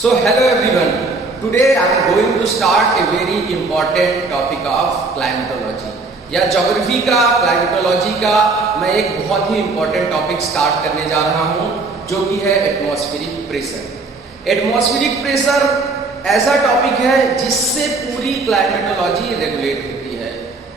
So hello everyone. Today I am going to start a very important topic of climatology या geography का climatology का मैं एक बहुत ही इंपॉर्टेंट टॉपिक स्टार्ट करने जा रहा हूं जो कि है एटमॉस्फेरिक प्रेशर। एटमॉस्फेरिक प्रेशर ऐसा टॉपिक है जिससे पूरी क्लाइमेटोलॉजी रेगुलेट होती है।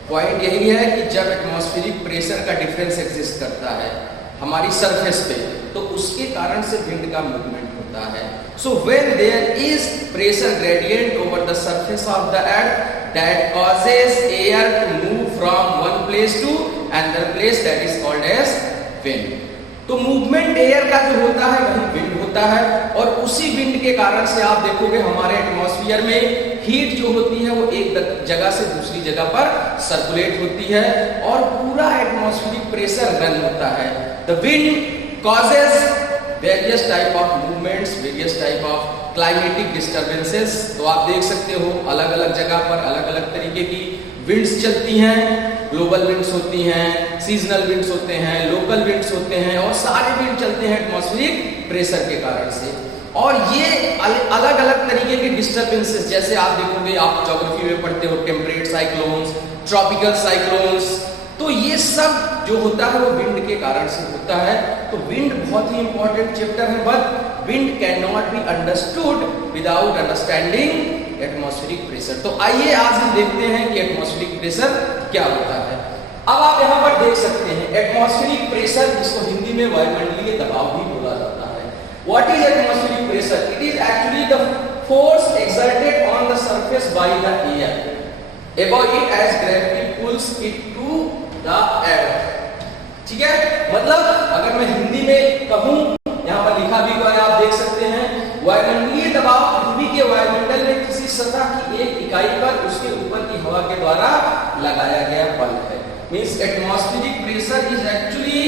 पॉइंट यही है कि जब एटमॉस्फेरिक प्रेशर का डिफरेंस एग्जिस्ट करता है हमारी सरफेस पे तो उसके कारण से विंड का मूवमेंट होता है। So when there is pressure gradient over the surface of the earth that causes air to move from one place to another place, that is called as wind. तो movement air का जो होता है वही wind होता है और उसी विंड के कारण से आप देखोगे हमारे एटमॉस्फेयर में हीट जो होती है वो एक जगह से दूसरी जगह पर सर्कुलेट होती है और पूरा एटमॉस्फेरिक प्रेशर रन होता है। The wind causes various type of movements, various type of climatic disturbances. तो आप देख सकते हो अलग अलग जगह पर अलग अलग तरीके की विंड्स चलती हैं। ग्लोबल विंड्स होती हैं, सीजनल विंड्स होते हैं, लोकल विंड्स होते हैं और सारे विंड चलते हैं एटमॉस्फेरिक प्रेशर के कारण से। और ये अलग अलग तरीके के डिस्टर्बेंसेस जैसे आप देखोगे, आप ज्योग्राफी में पढ़ते हो टेम्परेट साइक्लोन्स, ट्रॉपिकल साइक्लोन्स, तो ये सब जो होता है वो विंड के कारण से होता है। तो विंड बहुत ही इंपॉर्टेंट चैप्टर है, but wind can not be understood without understanding atmospheric pressure. तो आइए आज हम देखते हैं कि एटमॉस्फेरिक प्रेशर क्या होता है। अब आप यहाँ पर देख सकते हैं एटमॉस्फेरिक प्रेशर, जिसको हिंदी में वायुमंडलीय दबाव भी बोला जाता है। What is atmospheric pressure? It is actually the force exerted on the surface by the air above it as gravity pulls it to the earth। ठीक है, मतलब अगर मैं हिंदी में कहूं, यहाँ पर लिखा भी हुआ है आप देख सकते हैं, वायुमंडलीय दबाव पृथ्वी के वायुमंडल में किसी सतह की एक इकाई पर उसके ऊपर की हवा के द्वारा लगाया गया बल है। Means atmospheric pressure is actually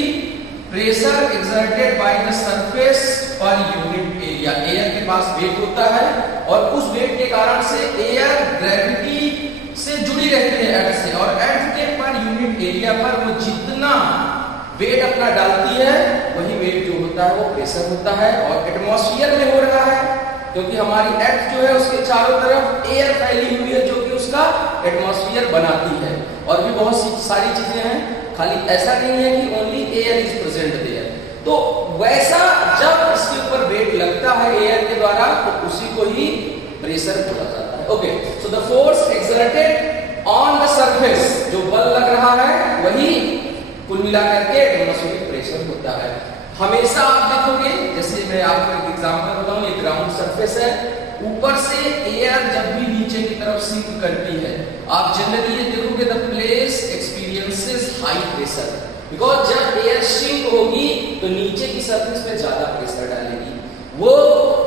pressure exerted by the surface पर यूनिट एरिया। एयर के पास वेट होता है और उस वेट के कारण से एयर ग्रेविटी से जुड़ी रहती है अर्थ से, और अर्थ के पर यूनिट एरिया पर वो जितना वेट अपना डालती है वही वेट जो होता है वो प्रेशर होता है। और एटमॉस्फेयर में हो रहा है क्योंकि हमारी अर्थ जो है उसके चारों तरफ एयर फैली हुई है जो कि उसका एटमॉस्फेयर बनाती है। और भी बहुत सी सारी चीजें हैं, खाली ऐसा नहीं है कि only air is present there. तो वैसा जब इसके ऊपर वेट लगता है एयर के द्वारा तो उसी को ही प्रेशर बोला जाता है। Okay, so the force exerted on the surface, जो बल लग रहा है वही कुल मिलाकर के एटमॉस्फेरिक प्रेशर होता है। हमेशा आप देखोगे, जैसे मैं आपको एक एग्जांपल बताऊं, ये ग्राउंड सरफेस है, ऊपर से एयर जब भी नीचे की तरफ सिंक करती है आप जनरली ये देखोगे the place experiences high pressure, because जब एयर सिंक होगी तो नीचे की सरफेस पे ज्यादा प्रेशर डालेगी, वो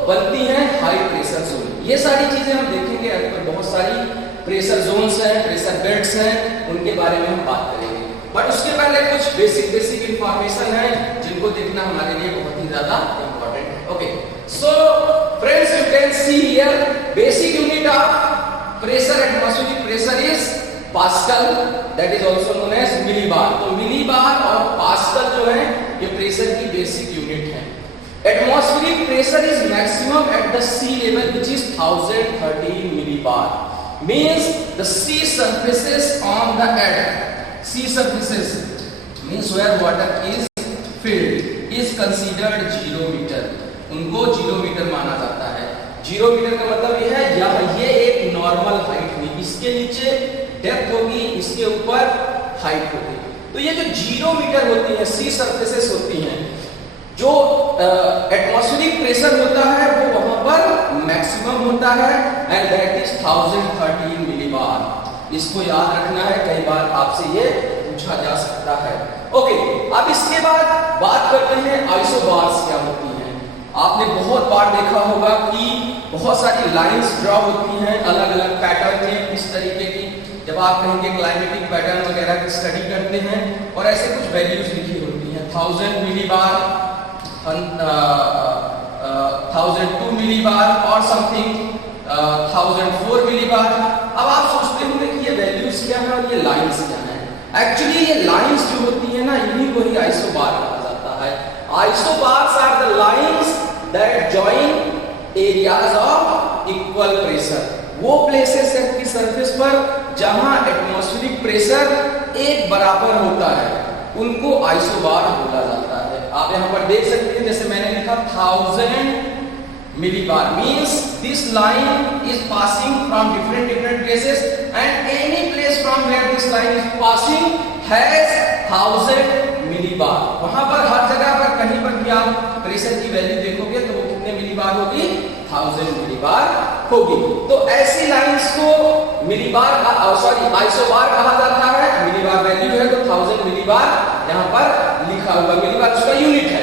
बनती है हाई प्रेशर जोन। ये सारी चीजें हम देखेंगे, अर्थ पर बहुत सारी प्रेशर जोन्स हैं, प्रेशर बेल्ट्स हैं, उनके बारे में हम बात करेंगे। बट उसके पहले कुछ बेसिक इंफॉर्मेशन है जिनको देखना हमारे लिए बहुत ही ज्यादा इंपॉर्टेंट है। Okay, so friends, you can see here basic unit of pressure, atmospheric pressure is pascal, that is also known as millibar. तो मिलीबार और पास्कल जो है ये प्रेशर की बेसिक यूनिट है। Atmospheric pressure is maximum at the sea level, which is 1013 millibar. Means the sea surfaces on the earth. Sea surfaces means where water is filled is considered 0 meter. उनको 0 metre माना जाता है। 0 metre का मतलब ये है ये एक नॉर्मल हाइट हुई, इसके नीचे डेप्थ होगी, इसके ऊपर हाइट होगी। तो ये जो 0 मीटर होती है सी सरफेसेस होती हैं, जो एटमॉस्फेरिक प्रेशर होता है वो वहां पर मैक्सिमम होता है एंड दैट इज 1013 मिलीबार। इसको याद रखना है, कई बार आपसे ये पूछा जा सकता है। ओके, अब इसके बाद बात करते हैं आइसोबार्स क्या होती हैं। आपने बहुत बार देखा होगा कि बहुत सारी लाइंस ड्रॉ होती हैं अलग अलग पैटर्न में इस तरीके की, जब आप कहेंगे क्लाइमेटिक पैटर्न वगैरह की स्टडी करते हैं और ऐसे कुछ वैल्यूज लिखी होती हैं, 1000 मिलीबार, 1002 मिलीबार और समथिंग 1004 मिलीबार। अब आप सोचते होंगे कि ये वैल्यूज क्या है और ये लाइंस क्या है। एक्चुअली ये लाइंस जो होती है ना, इन्हीं को ही आइसोबार कहा जाता है। Isobars are the lines that join areas of equal pressure, वो प्लेसेस की सरफेस पर जहां एटमॉस्फेरिक प्रेशर एक बराबर होता है उनको आइसोबार बोला जाता है। आप यहां पर देख सकते हैं, जैसे मैंने लिखा 1000 millibar means this line is passing from different places and any place from where this line is passing has 1000 millibar। वहां पर हर जगह पर कहीं पर भी आप प्रेशर की वैल्यू देखोगे तो वो कितने मिलीबार होगी, 1000 मिलीबार होगी। तो ऐसी लाइंस को मिलीबार आइसोबार कहा जाता है। मिलीबार वैल्यू है तो 1000 मिलीबार यहां पर लिखा हुआ, मिलीबार उसका यूनिट है।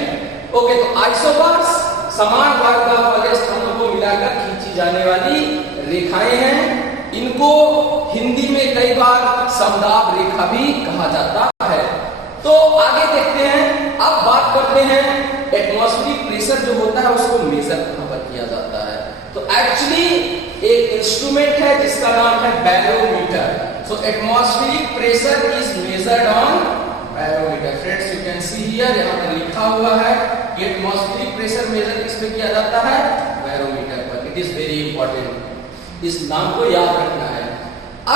ओके, तो आइसोबार्स समान वर्गाकार वाले स्तंभों को मिलाकर खींची जाने वाली रेखाएं हैं। इनको हिंदी में कई बार समदाब रेखा भी कहा जाता है। तो आगे देखते हैं, अब बात करते हैं एटमॉस्फेरिक प्रेशर जो होता है उसको मेजर कहां पर किया जाता है। तो एक्चुअली एक इंस्ट्रूमेंट है जिसका नाम है barometer. So atmospheric pressure is measured on barometer. Friends, you can see here, यहां पर लिखा हुआ है कि एटमॉस्फेरिक प्रेशर मेजर किस पे किया जाता है, बैरोमीटर पर। इट इज वेरी इंपॉर्टेंट, इस नाम को याद रखना है।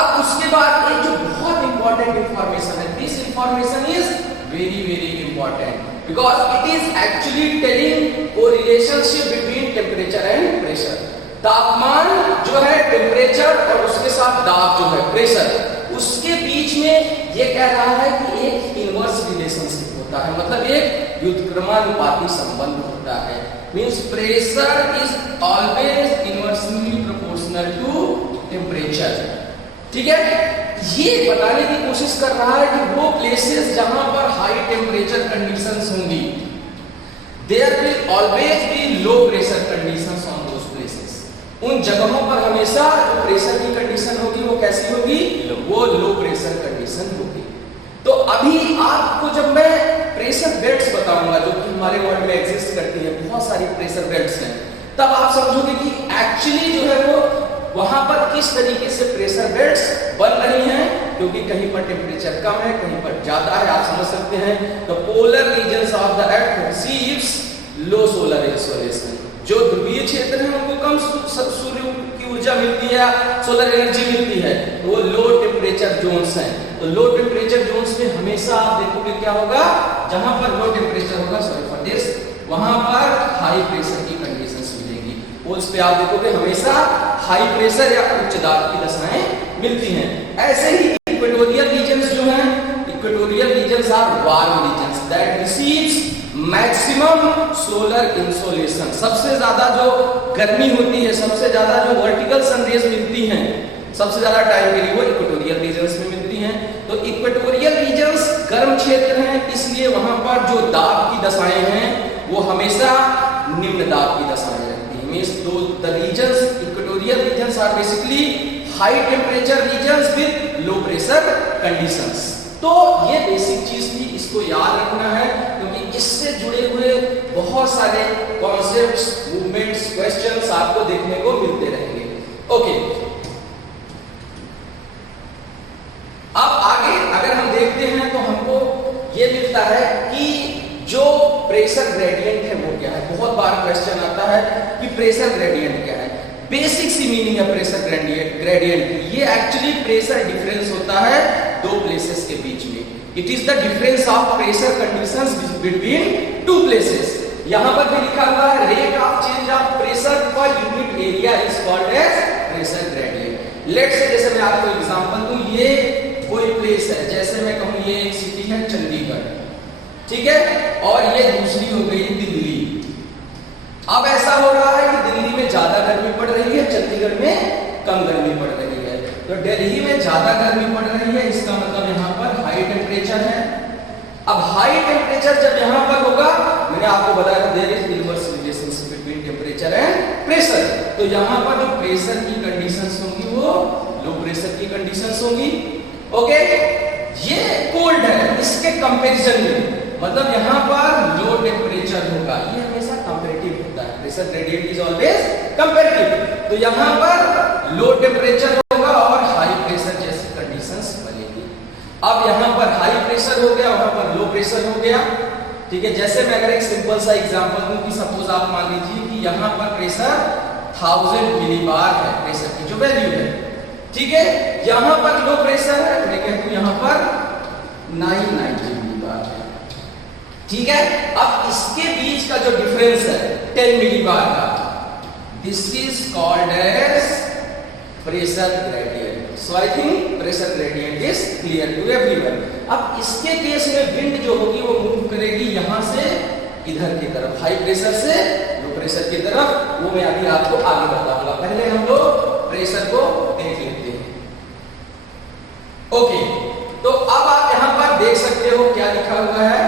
अब उसके बाद एक जो बहुत इंपॉर्टेंट इंफॉर्मेशन है, this information is very important because it is actually telling correlationship between temperature and pressure. तापमान जो है टेम्परेचर और उसके साथ दाब जो है प्रेशर, उसके बीच में ये कह रहा है कि एक इनवर्स रिलेशनशिप होता है, मतलब एक व्युत्क्रमानुपाती संबंध होता है। Means pressure is always inversely proportional to temperature. ठीक है, ये बताने की कोशिश कर रहा है कि वो प्लेसेस जहां पर हाई टेम्परेचर कंडीशंस होंगी, there will always be low pressure conditions on those places. उन जगहों पर हमेशा जो प्रेशर की कंडीशन होगी वो कैसी होगी, वो लो प्रेशर कंडीशन होगी। तो अभी आपको जब मैं प्रेशर बेल्ट्स बताऊंगा जो कि हमारे वर्ल्ड में एग्जिस्ट करती है, बहुत सारी प्रेशर बेल्ट्स हैं, तब आप समझोगे कि एक्चुअली जो है वो वहां पर किस तरीके से प्रेशर बेल्ट्स बन रही हैं, क्योंकि कहीं पर टेम्परेचर कम है, कहीं पर ज्यादा है। आप समझ सकते हैं the polar regions of the earth receives low solar insolation. जो ध्रुवीय क्षेत्र है उनको कम सूर्य की ऊर्जा मिलती है, सोलर एनर्जी मिलती है, तो वो लो टेम्परेचर जोन्स हैं। तो लो टेम्परेचर जोन्स में हमेशा आप देखोगे क्या होगा, जहां पर लो टेम्परेचर होगा, सॉरी फॉर दिस, वहां पर हाई प्रेशर की कंडीशंस मिलेगी। पोल्स पे आप देखोगे हमेशा हाई प्रेशर या उच्च दाब की दशाएं मिलती हैं। ऐसे ही इक्वेटोरियल रीजन्स जो हैं, equatorial regions are warm regions that receives maximum solar insolation. सबसे ज्यादा जो गर्मी होती है, सबसे ज्यादा जो वर्टिकल सनरेज मिलती हैं सबसे ज्यादा टाइम के लिए, वो इक्वेटोरियल रीजन्स में मिलती हैं। तो इक्वेटोरियल रीजन्स गर्म क्षेत्र हैं, इसलिए वहां पर जो दाब की दशाएं हैं वो हमेशा निम्न दाब की दशाएं रहती हैं। Means the regions, equatorial regions are basically high temperature regions with low pressure conditions. तो ये बेसिक चीज थी, इसको याद रखना है, क्योंकि इससे जुड़े हुए बहुत सारे कॉन्सेप्ट्स, मूवमेंट्स, क्वेश्चंस आपको देखने को मिलते रहेंगे। ओके, अब आगे अगर हम देखते हैं तो हमको ये मिलता है कि जो प्रेशर ग्रेडियंट है वो क्या है। बहुत बार क्वेश्चन आता है कि प्रेशर ग्रेडियंट क्या है। बेसिक सी मीनिंग है प्रेशर ग्रेडियंट, ये एक्चुअली प्रेशर डिफरेंस होता है दो प्लेसेस के बीच में। It is the difference of pressure conditions between two places. यहां पर भी लिखा हुआ है rate of change of pressure per unit area is called as pressure gradient. Let's say जैसे मैं आपको एग्जांपल दूं, ये कोई प्लेस है, जैसे मैं कहूं ये एक सिटी है चंडीगढ़, ठीक है, और ये दूसरी हो गई दिल्ली। अब ऐसा हो रहा है कि दिल्ली में ज्यादा गर्मी पड़ रही है, चंडीगढ़ में कम गर्मी पड़ रही है। तो दिल्ली में ज्यादा गर्मी पड़ रही है, इसका मतलब यहाँ पर हाई टेम्परेचर है। अब हाई टेम्परेचर जब यहाँ पर होगा, मैंने आपको बताया there is inverse relationship between temperature and pressure. तो यहाँ पर जो प्रेशर की कंडीशंस होंगी वो लो प्रेशर की कंडीशंस होंगी। ओके, ये कोल्ड है, इसके कंपैरिजन में मतलब यहाँ पर लो टेम्परेचर होगा, ये हमेशा कंपैरेटिव होता है। Pressure gradient is always comparative. तो यहाँ पर लो टेम्परेचर होगा और हाई प्रेशर जैसी कंडीशंस बनेगी। अब यहाँ पर हाई प्रेशर हो गया, वहां पर लो प्रेशर हो गया, ठीक है। जैसे मैं अगर एक सिंपल सा एग्जांपल दूं कि सपोज आप मान लीजिए कि यहाँ पर प्रेशर 1000 मिलीबार है प्रेशर की जो वैल्यू है। ठीक है, यहां पर लो प्रेशर है, मैं कहता हूं यहां पर 990 मिलीबार है। ठीक है, अब इसके बीच का जो डिफरेंस है 10 मिलीबार का, this is called as pressure gradient. So I think pressure gradient is clear to everyone. अब इसके केस में विंड जो होगी वो मूव करेगी यहां से इधर की तरफ, हाई प्रेशर से लो प्रेशर की तरफ। वो मैं अभी आपको आगे बताऊंगा, पहले हम लोग प्रेशर को देख लेते हैं। ओके, तो अब आप यहां पर देख सकते हो क्या लिखा हुआ है।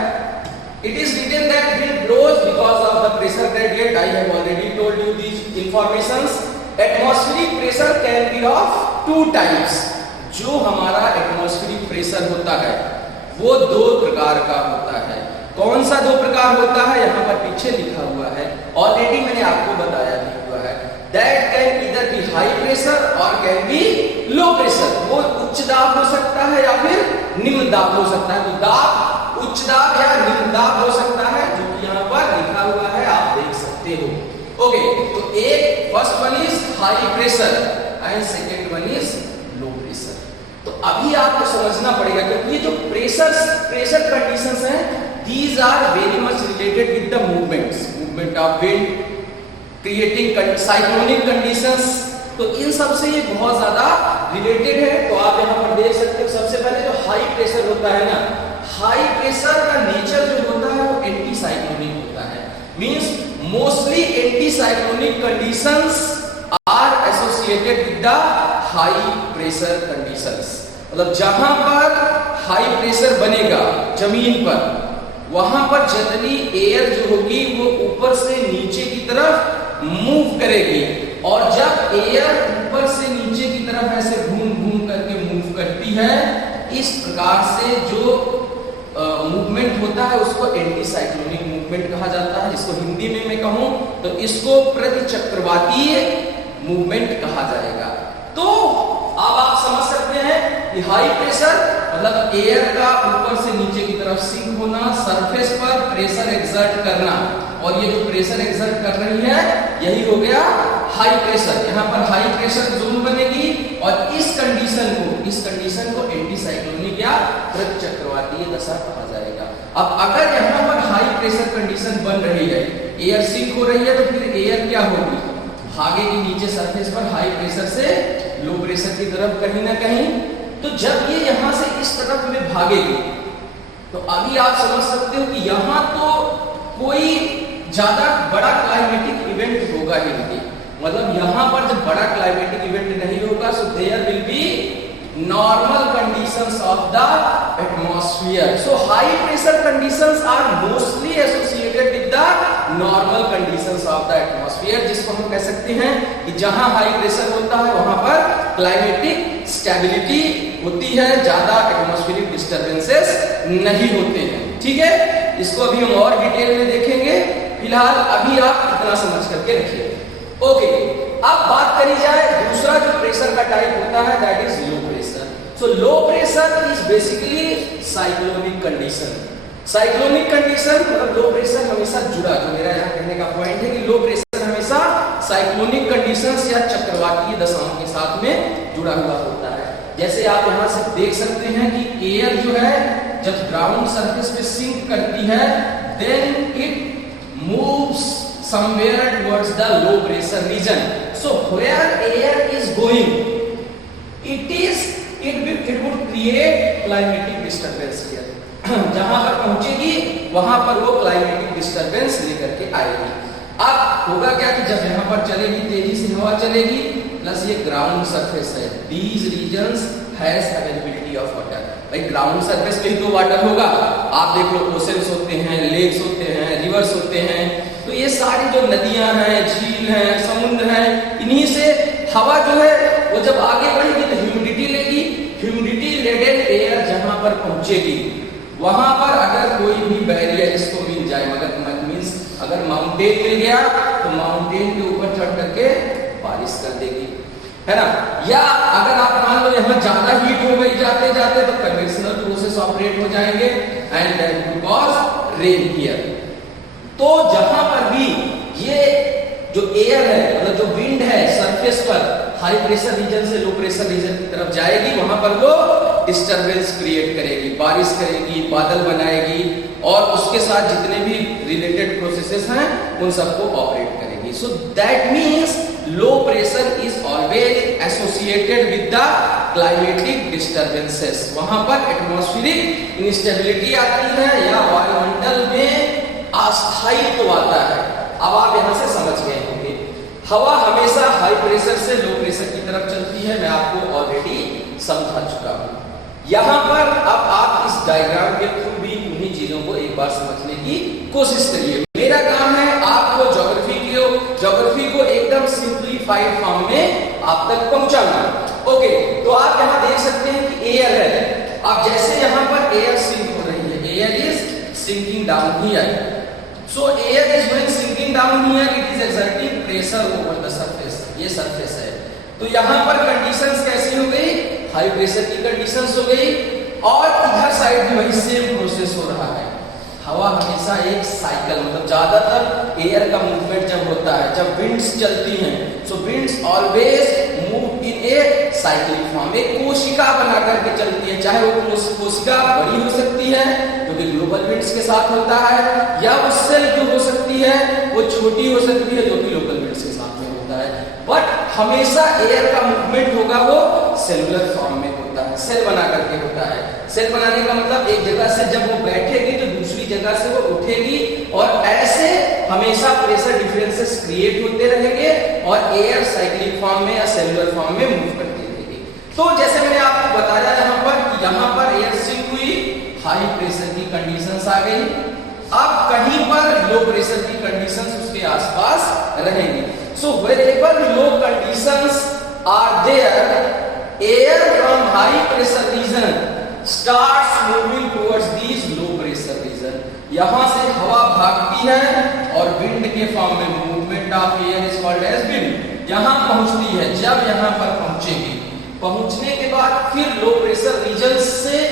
It is written that wind blows because of the pressure gradient. I have already told you these informations. Atmospheric pressure can be of two types. जो हमारा एटमॉस्फेरिक प्रेशर होता है वो दो प्रकार का होता है। कौन सा दो प्रकार होता है, यहां पर पीछे लिखा हुआ है, ऑलरेडी मैंने आपको बताया भी हुआ है। That can either be high pressure और कैन बी लो प्रेशर। वो उच्च दाब हो सकता है या फिर निम्न दाब हो सकता है। तो दाब उच्च दाब या निम्न दाब हो सकता है, जो कि यहां पर लिखा हुआ है, आप देख सकते हो। ओके, तो एक first one is high pressure and second one is low pressure. तो अभी आपको समझना पड़ेगा क्योंकि ये जो प्रेशर कंडीशंस हैं, these are very much related with the movement of wind, creating cyclonic conditions। तो इन सब से ये बहुत ज्यादा रिलेटेड है। तो आप यहाँ पर देख सकते हो, सबसे पहले जो हाई प्रेशर होता है ना, हाई प्रेशर का नेचर जो होता है वो एंटी साइक्लोनिक होता है। Means mostly anti cyclonic conditions are associated with the high pressure conditions. मतलब जहां पर हाई प्रेशर बनेगा जमीन पर, वहां पर जनरली एयर जो होगी वो ऊपर से नीचे की तरफ मूव करेगी। और जब एयर ऊपर से नीचे की तरफ ऐसे घूम घूम करके मूव करती है, इस प्रकार से जो मूवमेंट होता है उसको एंटी साइक्लोनिक मूवमेंट कहा जाता है। इसको हिंदी में मैं कहूं तो इसको प्रतिचक्रवातीय मूवमेंट कहा जाएगा। तो अब आप समझ सकते हैं कि हाई प्रेशर मतलब एयर का ऊपर से नीचे की तरफ सिंक होना, सरफेस पर प्रेशर एक्सर्ट करना, और ये जो प्रेशर एक्सर्ट कर रही है यही हो गया हाई प्रेशर। यहाँ पर हाई प्रेशर जोन बनेगी और इस कंडीशन को एंटी साइक्लोनिक या प्रतिचक्रवातीय दशा कहा जाएगा। अब अगर यहाँ पर हाई प्रेशर कंडीशन बन रही है, एयर सिंक हो रही है, तो फिर एयर क्या होगी, भागेगी नीचे सरफेस पर हाई प्रेशर से लो प्रेशर की तरफ कहीं ना कहीं। तो जब ये यहां से इस तरफ में भागेगी तो अभी आप समझ सकते हो कि यहां तो कोई ज्यादा बड़ा क्लाइमेटिक इवेंट होगा ही नहीं। मतलब यहां पर जब बड़ा क्लाइमेटिक इवेंट नहीं होगा, so there will be normal conditions of the atmosphere. So high pressure conditions are mostly associated with the normal conditions of the atmosphere, जिसको हम कह सकते हैं कि जहां हाई प्रेशर होता है वहां पर क्लाइमेटिक स्टेबिलिटी होती है, ज्यादा एटमॉस्फेरिक डिस्टर्बेंसेस नहीं होते हैं। ठीक है, इसको अभी हम और डिटेल में देखेंगे, फिलहाल अभी आप इतना समझ करके रखिए। ओके, अब बात करी जाए दूसरा जो प्रेशर का टाइप होता है, that is low pressure. So low pressure is basically cyclonic condition. Cyclonic condition मतलब लो प्रेशर हमेशा जुड़ा, जो मेरा यहाँ कहने का पॉइंट है कि लो प्रेशर हमेशा साइक्लोनिक कंडीशंस या चक्रवातीय दशाओं के साथ में जुड़ा हुआ होता है। जैसे आप यहाँ से देख सकते हैं कि एयर जो है जब ग्राउंड सरफेस पे सिंक करती है, then it moves somewhere towards the low pressure region. So where air is going, it would create climatic disturbance here. जहां पर पहुंचेगी वहां पर वो क्लाइमेटिक डिस्टर्बेंस लेकर के आएगी। अब होगा क्या कि जब यहाँ पर चलेगी, तेजी से हवा चलेगी, प्लस ये ग्राउंड सरफेस है, these regions has availability of water। भाई ग्राउंड सरफेस पे ही तो वाटर होगा। आप देख लो, ओशंस होते हैं, लेक्स होते हैं, रिवर्स होते हैं, तो ये सारी जो नदियां हैं, झील हैं, समुद्र हैं, इन्हीं से हवा जो है वो जब आगे बढ़ेगी तो ह्यूमिडिटी लेगी। ह्यूमिडिटी लेडेड एयर जहां पर पहुंचेगी वहां पर अगर कोई भी बैरियर इसको मिल जाए, मगर मींस अगर माउंटेन मिल गया तो माउंटेन के ऊपर चढ़ करके बारिश कर देगी, है ना। या अगर आप मान लो यहाँ ज्यादा हीट हो गई जाते जाते तो कन्वेक्शनल प्रोसेस ऑपरेट हो जाएंगे and that will cause rain here. तो जहां पर भी ये जो एयर है मतलब जो विंड सरफेस पर हाई प्रेशर रीजन से लो प्रेशर रीजन की तरफ जाएगी, वहां पर वो डिस्टरबेंस क्रिएट करेगी, बारिश करेगी, बादल बनाएगी और उसके साथ जितने भी रिलेटेड प्रोसेसेस हैं उन सबको ऑपरेट करेगी। So that means low pressure is always associated with the climatic disturbances. वहां पर एटमॉस्फेरिक इंस्टेबिलिटी आती है या वायुमंडल में अस्थायित्व आता है। अब आप यहां से समझ गए होंगे, हवा हमेशा हाई प्रेशर से लो प्रेशर की तरफ चलती है, मैं आपको ऑलरेडी समझा चुका हूं। यहां पर अब आप इस डायग्राम के थ्रू भी उन्हीं चीजों को एक बार समझने की कोशिश करिए। मेरा काम है आपको ज्योग्राफी को एकदम सिंप्लीफाइड फॉर्म में आप तक पहुंचाना। ओके, तो आप यहां देख सकते हैं कि एयर है। अब जैसे यहां पर एयर सिंक हो रही है, air is sinking down here, so air is when sinking down here it is exerting pressure over the surface. ये सरफेस है, तो यहां पर कंडीशंस कैसी हो गई, हाई प्रेशर की कंडीशंस हो गई और इधर साइड भी वही सेम प्रोसेस हो रहा है। हवा हमेशा एक साइकिल, मतलब ज्यादातर एयर का मूवमेंट जब होता है, जब विंड्स चलती हैं, so winds always move in a cyclic form, एक कोशिका बना करके चलती है। चाहे वो कोशिका बड़ी हो सकती है जो कि ग्लोबल विंड्स के साथ होता है, या वो सेल जो हो सकती है वो छोटी हो सकती है जो कि लोकल विंड्स के साथ में होता है। बट हमेशा एयर का मूवमेंट होगा वो सेलुलर फॉर्म में होता है, सेल बना करके होता है। सेल बनाने का मतलब एक जगह से जब वो बैठेगी तो दूसरी जगह से वो उठेगी और ऐसे हमेशा प्रेशर डिफरेंसेस क्रिएट होते रहेंगे और एयर साइक्लिक फॉर्म में या सेलुलर फॉर्म में मूव करती रहेगी। तो जैसे मैंने आपको बताया यहाँ पर एयर सिंक हुई, हाई प्रेशर की कंडीशंस आ गई। अब कहीं पर लो प्रेशर की कंडीशंस उसके आसपास रहेंगी। So wherever low conditions are there, air from high pressure region starts moving towards these low pressure region। यहां से हवा भागती है और विंड के फॉर्म में movement of air is called as wind. यहां पहुंचती है, जब यहां पर पहुंचेगी, पहुंचने के बाद फिर लो प्रेशर रीजन से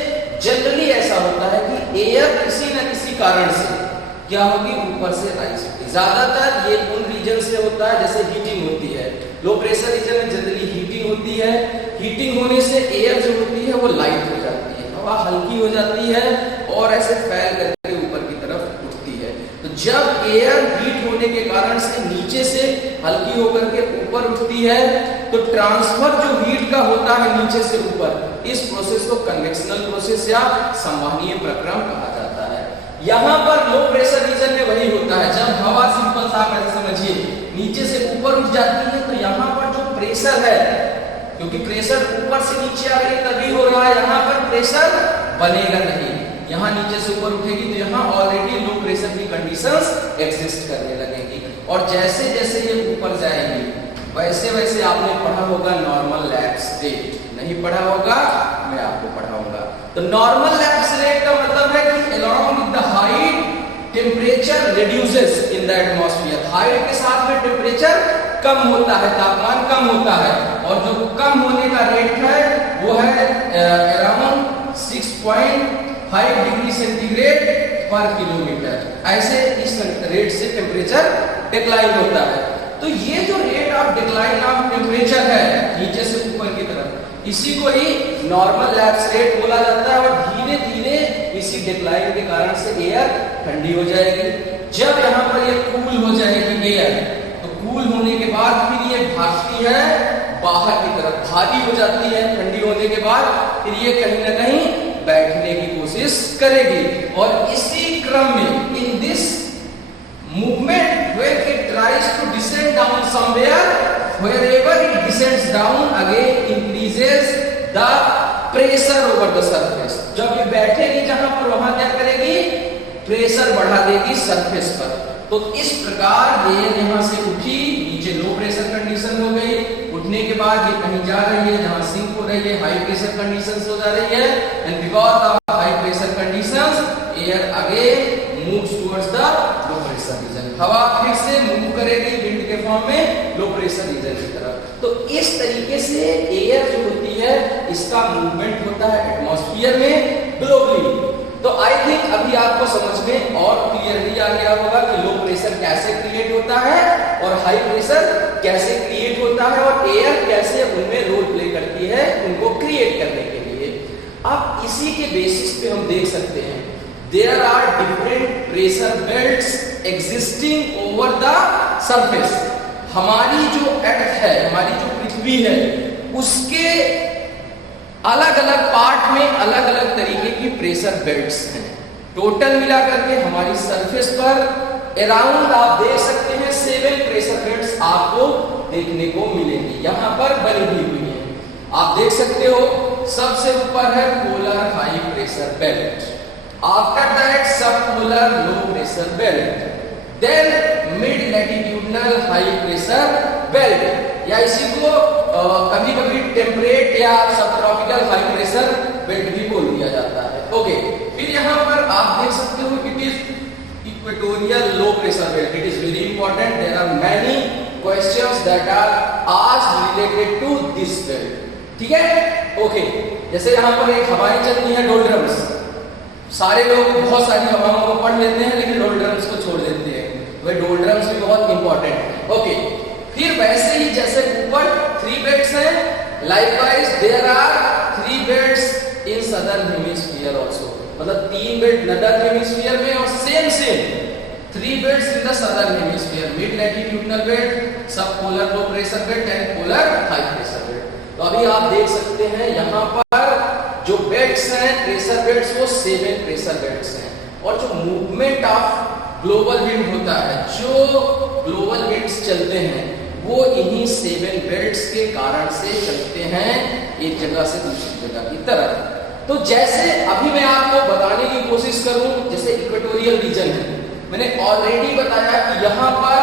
जनरली ऐसा होता है कि एयर किसी न किसी कारण से क्या होगी, ऊपर से राइज होगी। ज्यादातर ये उन रीजन से होता है जैसे हीटिंग होती है, लो प्रेशर रीजन में जनरली हीटिंग होती है। हीटिंग होने से एयर जो होती है वो लाइट हो जाती है, हवा हल्की हो जाती है और ऐसे फैल करके ऊपर की तरफ उठती है। तो जब एयर हीट होने के कारण से नीचे से हल्की होकर के ऊपर उठती है तो ट्रांसफर जो हीट का होता है नीचे से ऊपर, इस प्रोसेस को कन्वेक्शनल प्रोसेस या संवहनीय प्रक्रम कहा जाता है। यहाँ पर लो प्रेशर रीजन में वही होता है, जब हवा सिंपल सा आप ऐसे समझिए नीचे से ऊपर उठ जाती है तो यहाँ पर जो प्रेशर है, क्योंकि प्रेशर ऊपर से नीचे आ रही तभी हो रहा है, यहाँ पर प्रेशर बनेगा नहीं। यहाँ नीचे से ऊपर उठेगी तो यहाँ ऑलरेडी लो प्रेशर की कंडीशंस एग्जिस्ट करने लगेंगी और जैसे जैसे ये ऊपर जाएंगी वैसे वैसे आपने पढ़ा होगा नॉर्मल लैप्स रेट, नहीं पढ़ा होगा मैं आपको पढ़ाऊंगा। तो नॉर्मल लैप्स रेट का मतलब है कि along with the height temperature reduces in the atmosphere। Height के साथ में टेम्परेचर कम होता है, तापमान कम होता है और जो कम होने का रेट है वो है अराउंड 6.5 डिग्री सेंटीग्रेड पर किलोमीटर। ऐसे इस रेट से टेम्परेचर डिक्लाइन होता है। तो ये जो rate of decline of temperature है नीचे से ऊपर की तरफ, इसी को ही नॉर्मल लैप्स रेट बोला जाता है और धीरे धीरे इसी डिक्लाइन के कारण से एयर ठंडी हो जाएगी। जब यहाँ पर ये कूल हो जाएगी एयर, तो कूल होने के बाद फिर ये भागती है बाहर की तरफ, भारी हो जाती है। ठंडी होने के बाद फिर ये कहीं ना कहीं बैठने की कोशिश करेगी और इसी क्रम में in this movement when it tries to descend down somewhere, wherever it descends down again increases the pressure over the surface। जब ये बैठेगी जहां पर वहां क्या करेगी, प्रेशर बढ़ा देगी सरफेस पर। तो इस प्रकार ये यहां से उठी, नीचे लो प्रेशर कंडीशन हो गई, उठने के बाद ये कहीं जा रही है जहां सिंक हो रही है, हाई प्रेशर कंडीशंस हो जा रही है and because of high pressure conditions air again moves towards the low pressure reason. हवा फिर से मूव करेगी विंड के फॉर्म में लो प्रेशर रीजन की तरफ। तो इस तरीके से एयर जो होती है इसका मूवमेंट होता है एटमॉस्फेयर में ग्लोबली। तो आई थिंक अभी आपको समझ में और क्लियरली आ गया होगा कि लो प्रेशर कैसे क्रिएट होता है और हाई प्रेशर कैसे क्रिएट होता है और इसी के बेसिस पे हम देख सकते हैं there are different pressure belts existing over the surface. हमारी जो अर्थ है, हमारी जो पृथ्वी है, उसके अलग अलग पार्ट में अलग अलग तरीके की प्रेशर बेल्ट्स हैं। टोटल मिलाकर के हमारी सरफेस पर अराउंड आप देख सकते हैं 7 प्रेशर बेल्ट्स आपको देखने को मिलेंगी, यहां पर बनी हुई है। आप देख सकते हो सबसे ऊपर है polar high pressure belt, after that sub polar low pressure belt, then mid latitudinal high pressure belt, या इसी को कभी कभी टेम्परेट या सब ट्रॉपिकल हाई प्रेशर बेल्ट भी बोल दिया जाता है। ओके, फिर यहाँ पर आप देख सकते हो it is equatorial low pressure belt. It is very important, there are many questions that are asked related to this belt. ठीक है, ओके। जैसे यहाँ पर एक हवाएं चलती हैं डोल्ड्रम्स, सारे लोग बहुत सारी हवाओं को पढ़ लेते हैं लेकिन डोल्ड्रम्स को छोड़ देते हैं, वह डोल्ड्रम्स भी बहुत इंपॉर्टेंट है। ओके, फिर वैसे ही जैसे ऊपर 3 बेल्ट्स हैं, likewise there are 3 belts in southern hemisphere also, मतलब 3 बेल्ट नॉर्दर्न हेमिस्फीयर में और same 3 belts in the southern hemisphere, mid latitudinal belt, sub polar low pressure belt and polar high pressure belt. तो अभी आप देख सकते हैं यहाँ पर जो बेल्ट्स हैं प्रेशर बेल्ट्स वो 7 प्रेशर बेल्ट्स हैं, और जो मूवमेंट ऑफ ग्लोबल विंड होता है, जो ग्लोबल विंड्स चलते हैं वो इन्हीं 7 बेल्ट्स के कारण से चलते हैं एक जगह से दूसरी जगह की तरफ। तो जैसे अभी मैं आपको बताने की कोशिश करूं, जैसे इक्वेटोरियल रीजन है, मैंने ऑलरेडी बताया कि यहाँ पर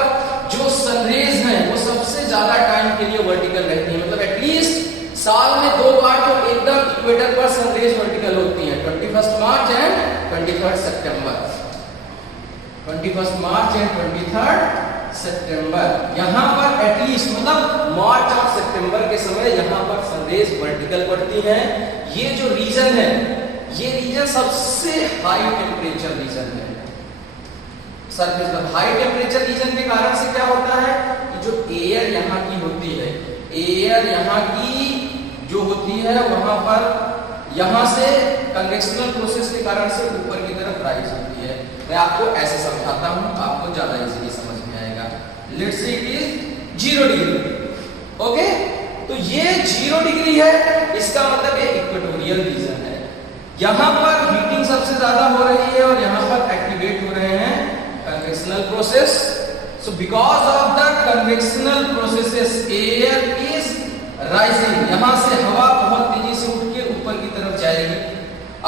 जो सनरेज हैं वो सबसे ज्यादा टाइम के लिए वर्टिकल रहती है, मतलब एटलीस्ट साल में 2 बार तो एकदम इक्वेटर पर सनरेज वर्टिकल होती है, 21 मार्च एंड 23 सितंबर, 21 मार्च एंड 23 सितंबर। यहाँ पर एटलीस्ट मतलब मार्च और सितंबर के समय यहाँ पर सनरेज वर्टिकल पड़ती हैं। ये जो रीजन है, ये रीजन सबसे हाई टेम्परेचर रीजन है सरफेस पर। हाई टेम्परेचर रीजन के कारण से क्या होता है कि जो एयर यहाँ की होती है, एयर यहाँ की जो होती है वहां पर यहाँ से कन्वेक्शनल प्रोसेस के कारण से ऊपर की तरफ राइज होती है। मैं आपको ऐसे समझाता हूँ, आपको ज्यादा इजीली समझ में आएगा। Let's say it is 0 degree, okay. तो ये 0 डिग्री है, इसका मतलब ये इक्वेटोरियल रीजन है। यहाँ पर हीटिंग सबसे ज्यादा हो रही है और यहाँ पर एक्टिवेट हो रहे हैं convectional process. So because of the convectional processes, air is rising. यहाँ से हवा बहुत तेजी से उठ के ऊपर की तरफ जाएगी।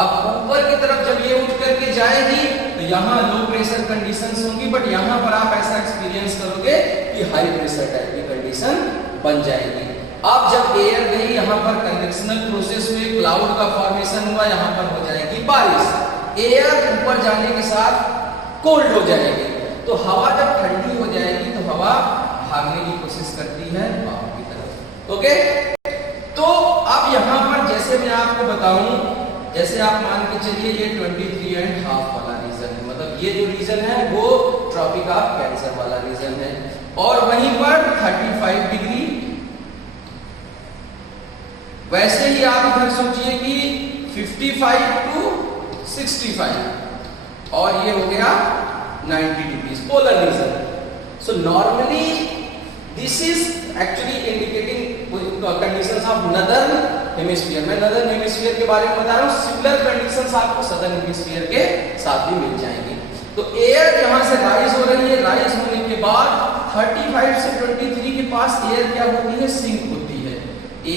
अब ऊपर की तरफ जब ये उठ करके जाएगी तो यहाँ लो प्रेशर कंडीशंस होंगी, बट यहाँ पर आप ऐसा एक्सपीरियंस करोगे कि हाई प्रेशर टाइप की कंडीशन बन जाएगी। अब जब एयर गई यहाँ पर कन्वेक्शनल प्रोसेस में, क्लाउड का फॉर्मेशन हुआ, यहाँ पर हो जाएगी बारिश। एयर ऊपर जाने के साथ कोल्ड हो जाएगी, तो हवा जब ठंडी हो जाएगी तो हवा भागने की कोशिश करती है बाहर की तरफ। ओके, तो अब यहाँ पर जैसे मैं आपको बताऊं, जैसे आप मान के चलिए ये 23.5 वाला रीजन है, मतलब ये जो रीजन है वो ट्रॉपिक ऑफ कैंसर वाला रीजन है, और वहीं पर 35 डिग्री। वैसे ही आप इधर सोचिए कि 55 to 65, और ये हो गया 90 degrees polar region. So normally this is actually indicating conditions of northern hemisphere. मैं northern hemisphere के बारे में बता रहा हूँ, similar conditions आपको southern hemisphere के साथ भी मिल जाएंगी। तो एयर यहाँ से राइज हो रही है, राइज होने के बाद 35 से 23 के पास एयर क्या होती है, सिंक होती है।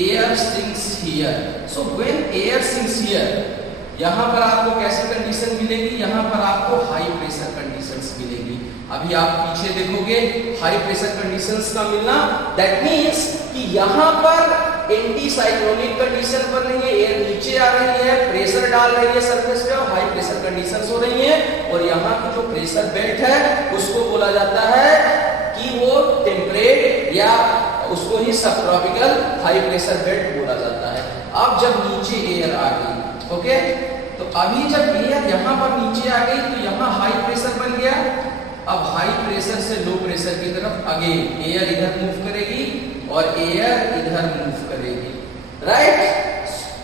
Air sinks here. So when air sinks here, यहाँ पर आपको कैसी कंडीशन मिलेगी, यहाँ पर आपको हाई प्रेशर कंडीशंस मिलेगी। अभी आप पीछे देखोगे हाई प्रेशर कंडीशंस का मिलना, दैट मींस कि यहाँ पर एंटी साइक्लोनिक कंडीशन बन रही है, एयर नीचे आ रही है, प्रेशर डाल रही है सरफेस पे और हाई प्रेशर कंडीशंस हो रही हैं, और यहाँ की जो प्रेशर बेल्ट है उसको बोला जाता है कि वो टेम्परेट या उसको ही सब ट्रॉपिकल हाई प्रेशर बेल्ट बोला जाता है। अब जब नीचे एयर आ गई, ओके, तो अभी जब एयर यहाँ पर नीचे आ गई तो यहाँ हाई प्रेशर बन गया। अब हाई प्रेशर से लो प्रेशर की तरफ अगेन एयर इधर मूव करेगी और एयर इधर मूव करेगी, राइट।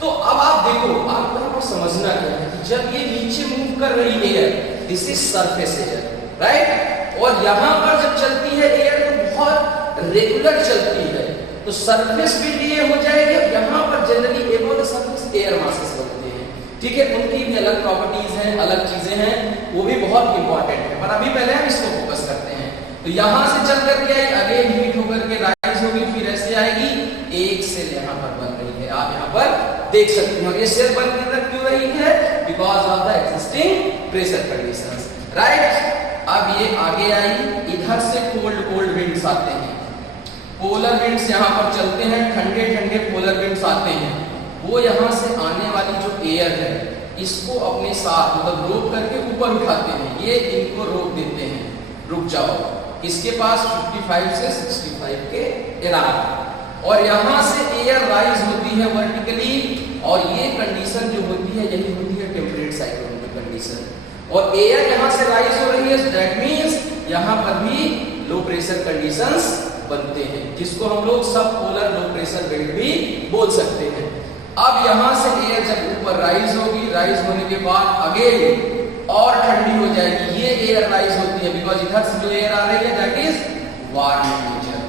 तो अब आप देखो, आपको आपको समझना क्या है कि जब ये नीचे मूव कर रही है, this is surface air, right, और यहाँ पर जब चलती है एयर तो बहुत रेगुलर चलती है, तो सरफेस विंड ये हो जाएगी। यहाँ पर जनरली एबो द सरफेस एयर मासेस बनते हैं, ठीक है, उनकी भी अलग प्रॉपर्टीज हैं, अलग चीजें हैं, वो भी बहुत इंपॉर्टेंट है, पर अभी पहले हम इसको फोकस करते हैं। तो यहाँ से चल करके आई, अगेन हीट होकर के राइज होगी, फिर ऐसे आएगी, एक सेल यहाँ पर बन रही है, आप यहाँ पर देख सकते हैं। और ये सेल बन क्यों रही है? Because of the existing pressure conditions, right. अब ये आगे आई, इधर से कोल्ड विंड्स आते हैं, पोलर विंड्स यहाँ पर चलते हैं, ठंडे ठंडे पोलर विंड्स आते हैं, वो यहाँ से आने वाली जो एयर है इसको अपने साथ मतलब रोक करके ऊपर उठाते हैं, ये इनको रोक देते हैं, रुक जाओ, इसके पास 55 से 65 के अराउंड, और यहाँ से एयर राइज होती है वर्टिकली, और ये कंडीशन जो होती है यही होती है टेम्परेट साइक्लोन की कंडीशन, और एयर यहाँ से राइज हो रही है, दैट मींस यहाँ पर भी लो प्रेशर कंडीशंस बनते हैं, जिसको हम लोग सब पोलर लो प्रेशर विंड भी बोल सकते हैं। अब यहाँ से एयर जब ऊपर राइज होगी, राइज होने के बाद अगेन और ठंडी हो जाएगी, ये एयर राइज होती है, बिकॉज इधर से जो एयर आ रही है that is warm nature,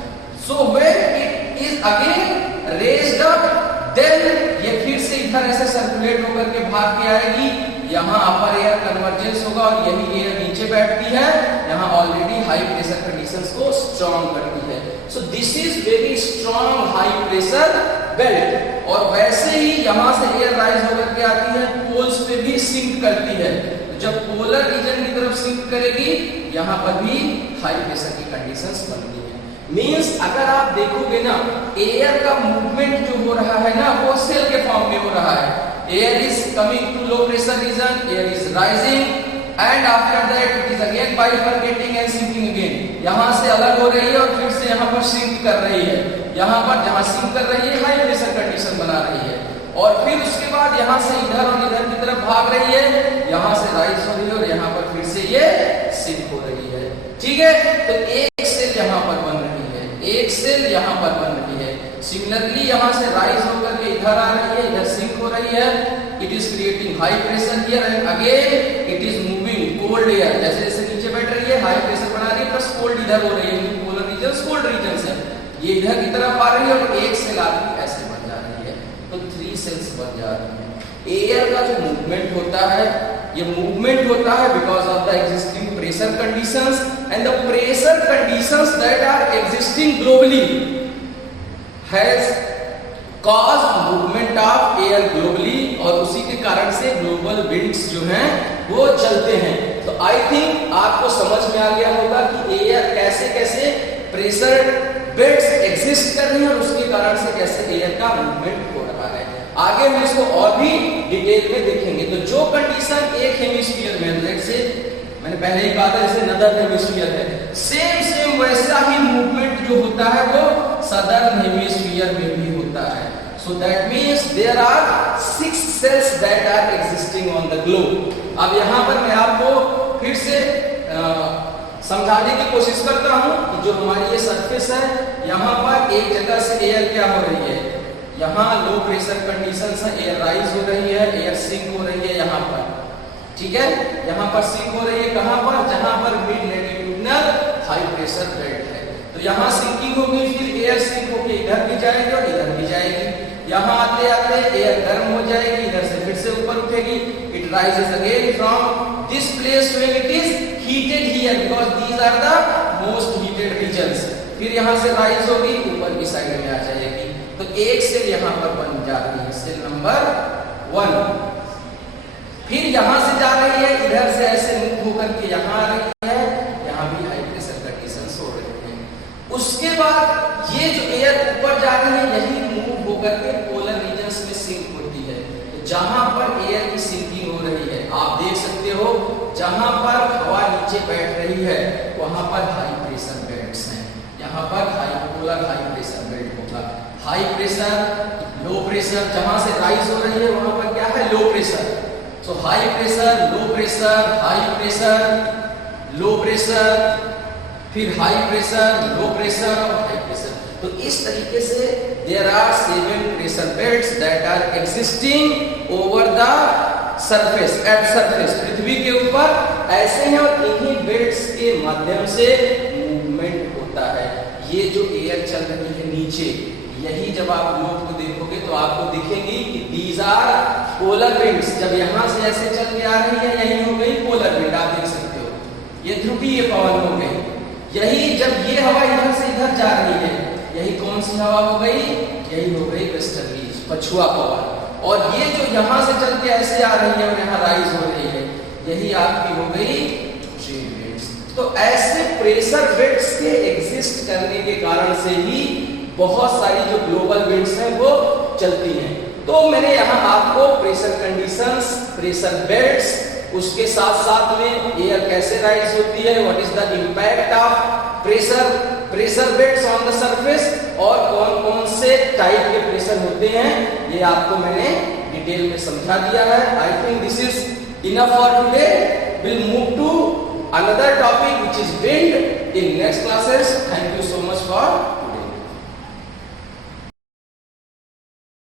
so when it is again raised up, then ये फिर से इधर ऐसे सर्कुलेट होकर के भाग के आएगी, यहाँ अपर एयर कन्वर्जेंस होगा, और यही एयर नीचे बैठती है, यहाँ ऑलरेडी हाई प्रेशर कंडीशंस को स्ट्रॉन्ग करती है, so this is very strong high pressure belt. और वैसे ही यहाँ से एयर राइज होकर के आती है, पोल्स पे भी सिंक करती है, तो जब पोलर रीजन की तरफ सिंक करेगी, यहाँ पर भी हाई प्रेशर की कंडीशंस बनती है। मींस अगर आप देखोगे ना, एयर का मूवमेंट जो हो रहा है ना, वो सेल के फॉर्म में हो रहा है, air is coming to low pressure region, air is rising, and after that it is again bifurcating and sinking again, यहाँ से अलग हो रही है और फिर से यहाँ पर सिंक कर रही है, यहाँ पर जहाँ सिंक कर रही है हाई प्रेशर कंडीशन बना रही है, और फिर उसके बाद यहाँ से इधर और इधर की तरफ भाग रही है, यहाँ से राइज हो रही है और यहाँ पर फिर से ये सिंक हो रही है, ठीक है। तो एक सेल यहाँ पर बन रही है, एक सेल यहाँ पर बन रही है, सिमिलरली यहाँ से राइज होकर के इधर आ रही है, इधर सिंक हो रही है, it is creating high pressure here, and again it is moving cold air, जैसे जैसे नीचे बैठ रही है हाई प्रेशर बना रही है, प्लस कोल्ड इधर हो रही है, पोलर रीजन कोल्ड रीजन है, ये इधर की तरफ आ रही है, और एक सेल आती ऐसे बन जा रही है, तो 3 सेल्स बन जा रही है। एयर का जो मूवमेंट होता है, ये मूवमेंट होता है because of the existing pressure conditions, and the pressure conditions that are existing globally has cause movement of air globally, और उसी के कारण से ग्लोबल विंड्स जो हैं वो चलते हैं। तो आई थिंक आपको समझ में आ गया होगा कि एयर कैसे कैसे प्रेशर बेल्ट्स एग्जिस्ट कर रही है, और उसके कारण से कैसे एयर का मूवमेंट हो रहा है। आगे हम इसको और भी डिटेल में देखेंगे। तो जो कंडीशन एक हेमिस्फीयर में, लेट्स से मैंने पहले ही कहा था जैसे नदर्न हेमिस्फीयर है, सेम वैसा ही मूवमेंट जो होता है वो सदर्न हेमिस्फीयर में भी होता है। So that means there are 6 cells that are existing on the globe. अब यहाँ पर मैं आपको फिर से समझाने की कोशिश करता हूँ कि जो हमारी ये सरफेस है, यहाँ पर एक जगह से एयर क्या हो रही है, यहाँ लो प्रेशर कंडीशंस है, एयर राइज हो रही है, एयर सिंक हो रही है यहाँ पर, ठीक है, यहाँ पर सिंक हो रही है, कहाँ पर, जहाँ पर mid latitudinal high pressure belt है, तो यहाँ सिंकिंग होगी, फिर एयर सिंक होकर इधर भी जाएगी और इधर भी जाएगी, यहाँ आते आते एयर गर्म हो जाएगी, इधर से फिर से ऊपर उठेगी, it rises again from this place when it is heated here, because these are the most heated regions, फिर यहाँ से राइज होगी, ऊपर की साइड में आ जाएगी, तो एक सेल यहाँ पर बन जाती है, सेल नंबर 1, फिर यहाँ से जा रही है, इधर से ऐसे मूव होकर के यहाँ आ रही है, यहाँ भी हाई प्रेशर कंडीशंस हो रही है। उसके बाद ये जो एयर ऊपर जा रही है, यही मूव होकर के पोलर रीजन्स में सिंक होती है, तो जहां पर एयर की सिंकिंग हो रही है, आप देख सकते हो जहां पर हवा नीचे बैठ रही है वहां पर हाई प्रेशर बेल्ट्स हैं, यहाँ पर पोलर हाई प्रेशर बेल्ट होगा, हाई प्रेशर लो प्रेशर, जहां से राइज हो रही है वहां पर क्या है, लो प्रेशर, तो high pressure low pressure, high pressure low pressure, फिर हाई प्रेशर लो प्रेशर और हाई प्रेशर, तो इस तरीके से there are 7 pressure belts that are existing over the surface, at surface, पृथ्वी के ऊपर ऐसे हैं और इन्हीं बेल्ट्स के माध्यम से मूवमेंट होता है। ये जो एयर चल रही है नीचे, यही जब आप ग्लोब को देखोगे तो आपको दिखेगी कि दीज आर पोलर विंड्स। जब यहाँ से ऐसे चल के आ रही है, यही हो गई पोलर विंड, आप देख सकते हो, ये ध्रुवीय पवन हो गई। यही जब ये हवा इधर से इधर जा रही है, यही कौन सी हवा हो गई, यही हो गई वेस्टर्लीज, पछुआ पवन। और ये जो यहाँ से चल के ऐसे आ रही है और यहाँ राइज हो रही है, यही आपकी हो गई ट्रेड विंड्स। तो ऐसे प्रेशर बेल्ट्स के एग्जिस्ट करने के कारण से ही बहुत सारी जो ग्लोबल विंड्स हैं वो चलती हैं। तो मैंने यहाँ आपको प्रेशर कंडीशंस, प्रेशर बेल्ट्स, उसके साथ साथ में एयर कैसे राइज होती है, what is the impact of pressure belts on the surface, और कौन कौन से टाइप के प्रेशर होते हैं, ये आपको मैंने डिटेल में समझा दिया है। I think this is enough for today. Will move to another topic which is wind in next classes. Thank you so much.